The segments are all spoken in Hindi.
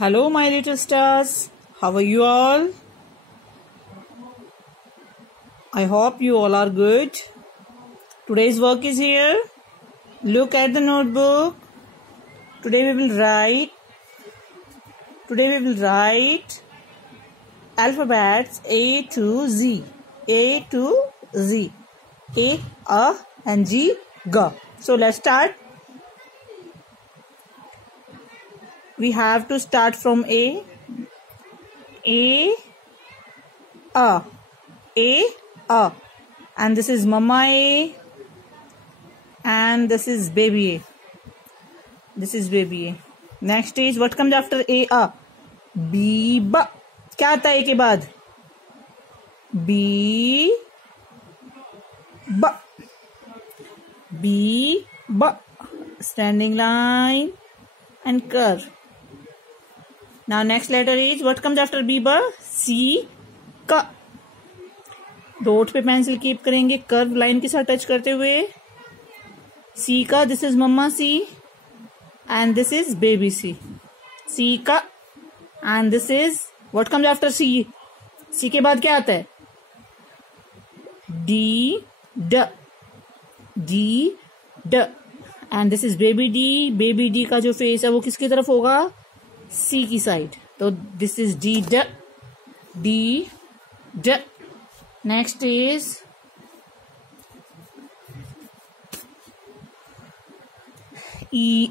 Hello, my little stars. How are you all? I hope you all are good. Today's work is here. Look at the notebook. Today we will write alphabets A to Z. A to Z. A, and G, G. So let's start. We have to start from A. A, and this is Mama A, and this is Baby A. This is Baby A. Next is what comes after A? B, B. क्या आता है A के बाद? B, B. B, B. Standing line and curve. Now next letter is what comes after B, B? C, K. Dot पे पेंसिल कीप करेंगे कर्व लाइन के साथ टच करते हुए. सी का this is mama C and this is baby C. C का and this is what comes after C. C के बाद क्या आता है? डी, ड. डी, ड. And this is baby D. Baby D का जो फेस है वो किसकी तरफ होगा? सी की साइड. तो दिस इज डी, ड. डी, ड. Next is E,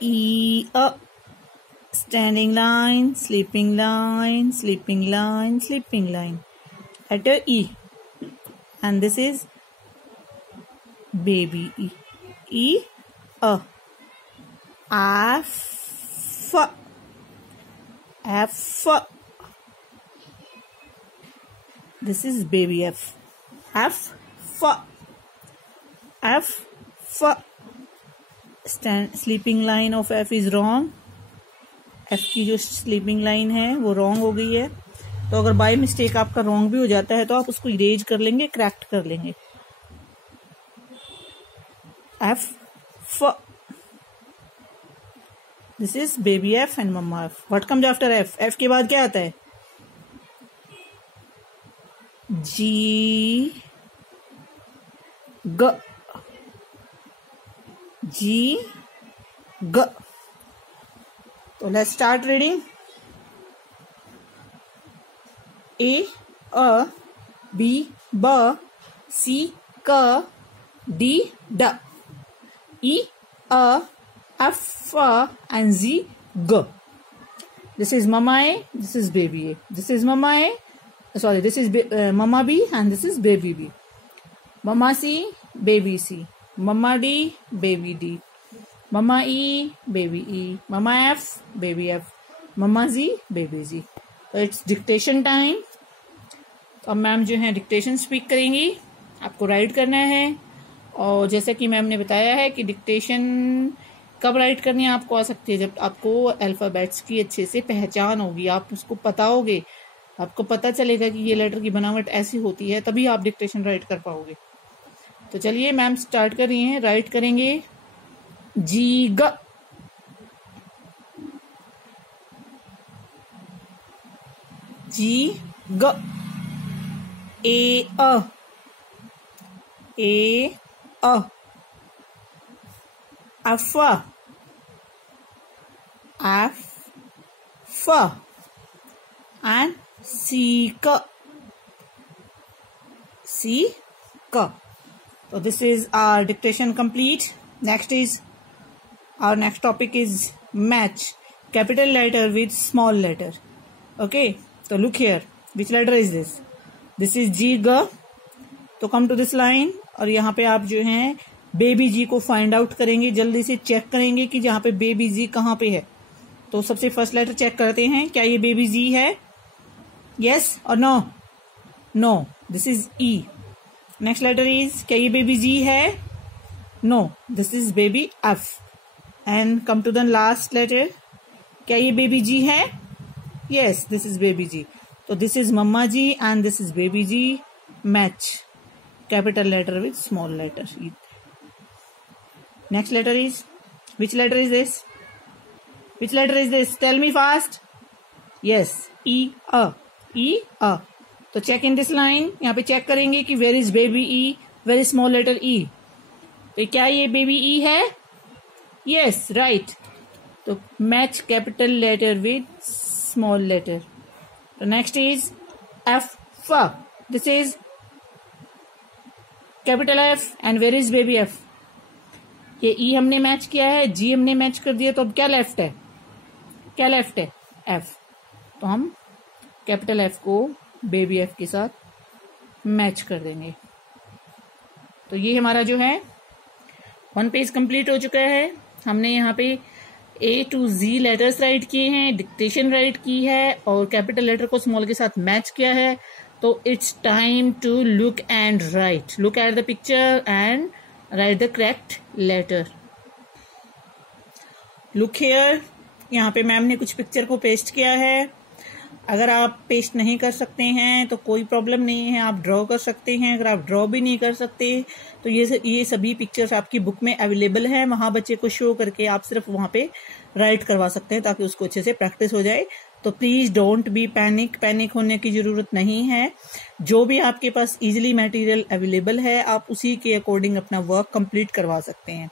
E, standing line, sleeping line, sleeping line, sleeping line. Letter E, and this is baby E. E, F, F. This is baby F. F, F. Sleeping line of F is wrong. F की जो sleeping line है वो wrong हो गई है. तो अगर बाय मिस्टेक आपका wrong भी हो जाता है तो आप उसको इरेज कर लेंगे, करेक्ट कर लेंगे. F. This is baby F and mama F. What comes after F? F के बाद क्या आता है? G, G. G, G. So let's start reading. A, B, B, C, K, D, D. E, F, and Z, G. This is Mama A, this is Baby A. This is Mama A. Sorry, this is Mama B and this is Baby B. Mama C, Baby C. Mama D, Baby D. Mama E, Baby E. Mama F, Baby F. Mama Z, Baby Z. So it's dictation time. तो अब मैम जो है डिक्टेशन स्पीक करेंगी, आपको राइट करना है. और जैसा कि मैम ने बताया है कि डिक्टेशन कब राइट करनी है आपको आ सकती है जब आपको अल्फाबेट्स की अच्छे से पहचान होगी, आप उसको पता होगे, आपको पता चलेगा कि ये लेटर की बनावट ऐसी होती है, तभी आप डिक्टेशन राइट कर पाओगे. तो चलिए मैम स्टार्ट कर रही हैं. राइट करेंगे जी, ग. जी, ग. A, A, F, F, and C, K. C, K. So this is our dictation complete. Next is our next topic is match capital letter with small letter. Okay. So look here. Which letter is this? This is G, G. तो come to this line और यहाँ पे आप जो हैं बेबी जी को फाइंड आउट करेंगे. जल्दी से चेक करेंगे कि जहाँ पे बेबी जी कहाँ पे है. तो सबसे फर्स्ट लेटर चेक करते हैं, क्या ये बेबी जी है? Yes or no? No. This is E. Next letter is, क्या ये baby G है? No. This is baby F. And come to the last letter. क्या ये baby G है? Yes. This is baby G. So this is Mama G and this is baby G. Match. Capital letter with small letter. Next letter is, which letter is this? Which letter is this? Tell me fast. Yes, E, A. E, A. तो check in this line. यहाँ पे check करेंगे कि where is baby E, where is small letter E. तो क्या ये baby E है? Yes, right. तो match capital letter with small letter. So next is F. This is capital F and where is baby F? ये E हमने मैच किया है, G हमने मैच कर दिया, तो अब क्या लेफ्ट है? क्या लेफ्ट है? F. तो हम कैपिटल F को बेबी F के साथ मैच कर देंगे. तो ये हमारा जो है 1 पेज कंप्लीट हो चुका है. हमने यहाँ पे A to Z letters right किए हैं, डिक्टेशन राइट की है और कैपिटल लेटर को स्मॉल के साथ मैच किया है. तो it's time to look and write. Look at the picture and write the correct letter. Look here. यहाँ पे मैम ने कुछ पिक्चर को पेस्ट किया है. अगर आप पेस्ट नहीं कर सकते हैं तो कोई प्रॉब्लम नहीं है, आप ड्रॉ कर सकते हैं. अगर आप ड्रॉ भी नहीं कर सकते तो ये सभी पिक्चर्स आपकी बुक में अवेलेबल है. वहां बच्चे को शो करके आप सिर्फ वहां पे राइट करवा सकते हैं ताकि उसको अच्छे से प्रैक्टिस हो जाए. तो प्लीज डोंट बी पैनिक होने की जरूरत नहीं है. जो भी आपके पास इजीली मटेरियल अवेलेबल है आप उसी के अकॉर्डिंग अपना वर्क कंप्लीट करवा सकते हैं.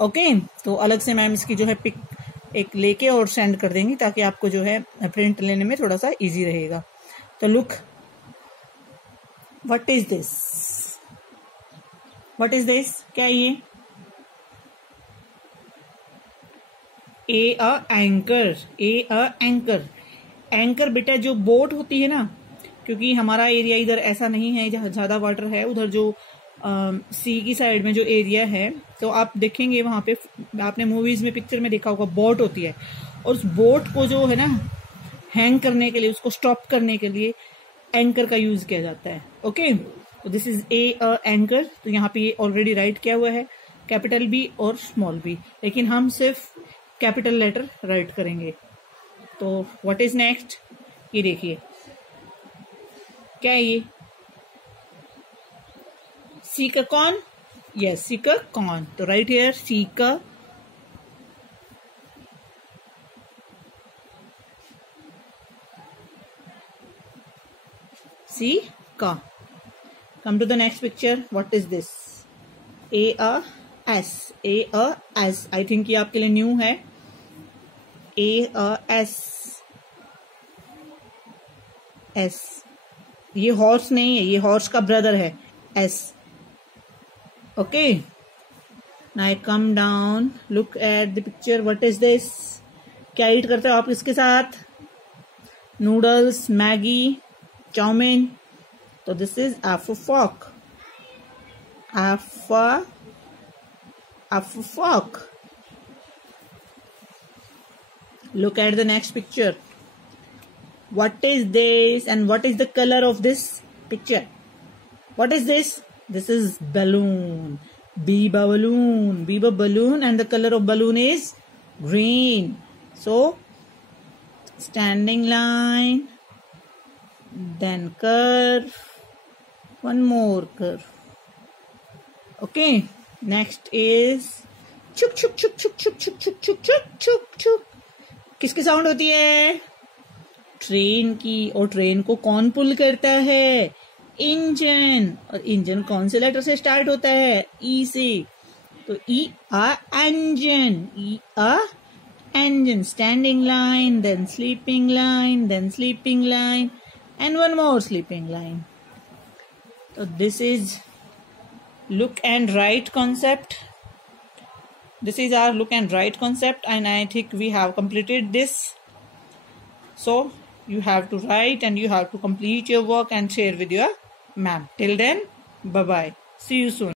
ओके. तो अलग से मैम इसकी जो है पिक एक लेके और सेंड कर देंगी ताकि आपको जो है प्रिंट लेने में थोड़ा सा इजी रहेगा. तो look, what is this? What is this? क्या ये? एंकर. एंकर. एंकर बेटा जो बोट होती है ना, क्योंकि हमारा एरिया इधर ऐसा नहीं है जहाँ ज्यादा वाटर है. उधर जो सी की साइड में जो एरिया है तो आप देखेंगे वहां पे, आपने मूवीज में पिक्चर में देखा होगा, बोट होती है और उस बोट को जो है ना हैंग करने के लिए, उसको स्टॉप करने के लिए एंकर का यूज किया जाता है. ओके. तो दिस इज एंकर. तो यहाँ पे ये ऑलरेडी राइट किया हुआ है, कैपिटल बी और स्मॉल बी, लेकिन हम सिर्फ कैपिटल लेटर राइट करेंगे. तो व्हाट इज नेक्स्ट? ये देखिए क्या है ये? सीकर कॉर्न. यस, सीकर कॉर्न. तो राइट हियर सीकर. सीकर. Come to the next picture. What is this? S. S. I think ये आपके लिए न्यू है. एस. एस. ये हॉर्स नहीं है, ये हॉर्स का ब्रदर है. S. Okay. Now I come down. Look at the picture. What is this? क्या ईट करते हो आप इसके साथ? Noodles, Maggi, chowmein. तो this is F fork. F fork. Look at the next picture. What is this and what is the color of this picture? What is this? This is balloon. Biba balloon. Biba balloon and the color of balloon is green. So, standing line, then curve, one more curve. Okay. Next is chuk chuk chuk chuk chuk chuk chuk chuk chuk chuk chuk. किसकी साउंड होती है? ट्रेन की. और ट्रेन को कौन पुल करता है? इंजन. और इंजन कौन से लेटर से स्टार्ट होता है? ई से. तो ई आ इंजन. ई आ engine. Standing line, then sleeping line, then sleeping line and one more sleeping line. तो this is look and write concept. This is our look and write concept and I think we have completed this. So you have to write and you have to complete your work and share with your ma'am. Till then, bye bye. See you soon.